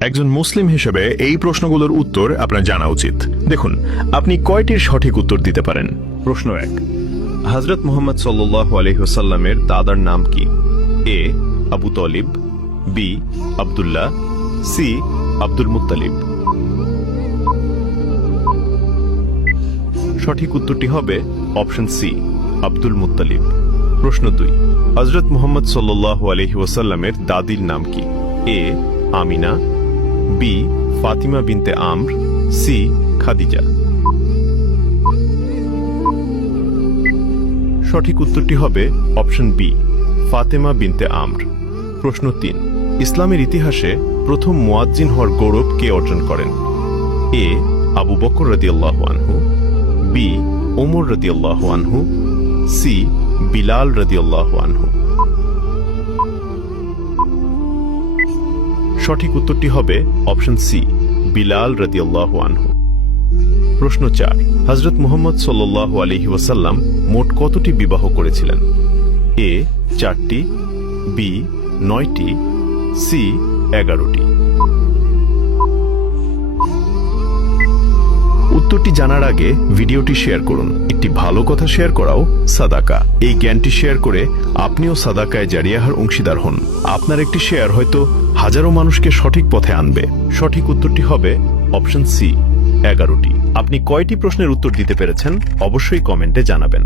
একজন মুসলিম হিসেবে এই প্রশ্নগুলোর উত্তর আপনার জানা উচিত। দেখুন, আপনি কয়টির সঠিক উত্তর দিতে পারেন? প্রশ্ন 1, হযরত মুহাম্মদ সাল্লাল্লাহু আলাইহি ওয়াসাল্লামের দাদার নাম কি? A Abu Talib, B Abdullah, C Abdul Muttalib. সঠিক উত্তরটি হবে অপশন সি, আব্দুল মুত্তালিব। প্রশ্ন 2, হযরত মুহাম্মদ সাল্লাল্লাহু আলাইহি ওয়াসাল্লামের দাদির নাম কি? এ আমিনা, বি ফাতিমা বিনতে আমর, সি খাদিজা। সঠিক উত্তরটি হবে অপশন বি, ফাতেমা বিনতে আমর। প্রশ্ন 3, ইসলামের ইতিহাসে প্রথম মুয়াজ্জিন হওয়ার গৌরব কে অর্জন করেন? এ আবু বকর রাদিয়াল্লাহু আনহু, বি ওমর রাদিয়াল্লাহু আনহু, সি বিলাল রাদিয়াল্লাহু আনহু। সঠিক উত্তরটি হবে অপশন সি, বিলাল রাদিয়াল্লাহু আনহু। প্রশ্ন 4, হযরত মুহাম্মদ সাল্লাল্লাহু আলাইহি ওয়াসাল্লাম মোট কতটি বিবাহ করেছিলেন? এ 4টি, বি 9টি, সি 11টি। উত্তরটি জানার আগে ভিডিওটি শেয়ার করুন। একটি ভালো কথা শেয়ার করাও সাদাকা। এই জ্ঞানটি শেয়ার করে আপনিও সাদাকায়ে জারিয়াহার অংশীদার হন। আপনার একটি শেয়ার হয়তো হাজারো মানুষকে সঠিক পথে আনবে। সঠিক উত্তরটি হবে অপশন সি, 11টি। আপনি কয়টি প্রশ্নের উত্তর দিতে পেরেছেন অবশ্যই কমেন্টে জানাবেন।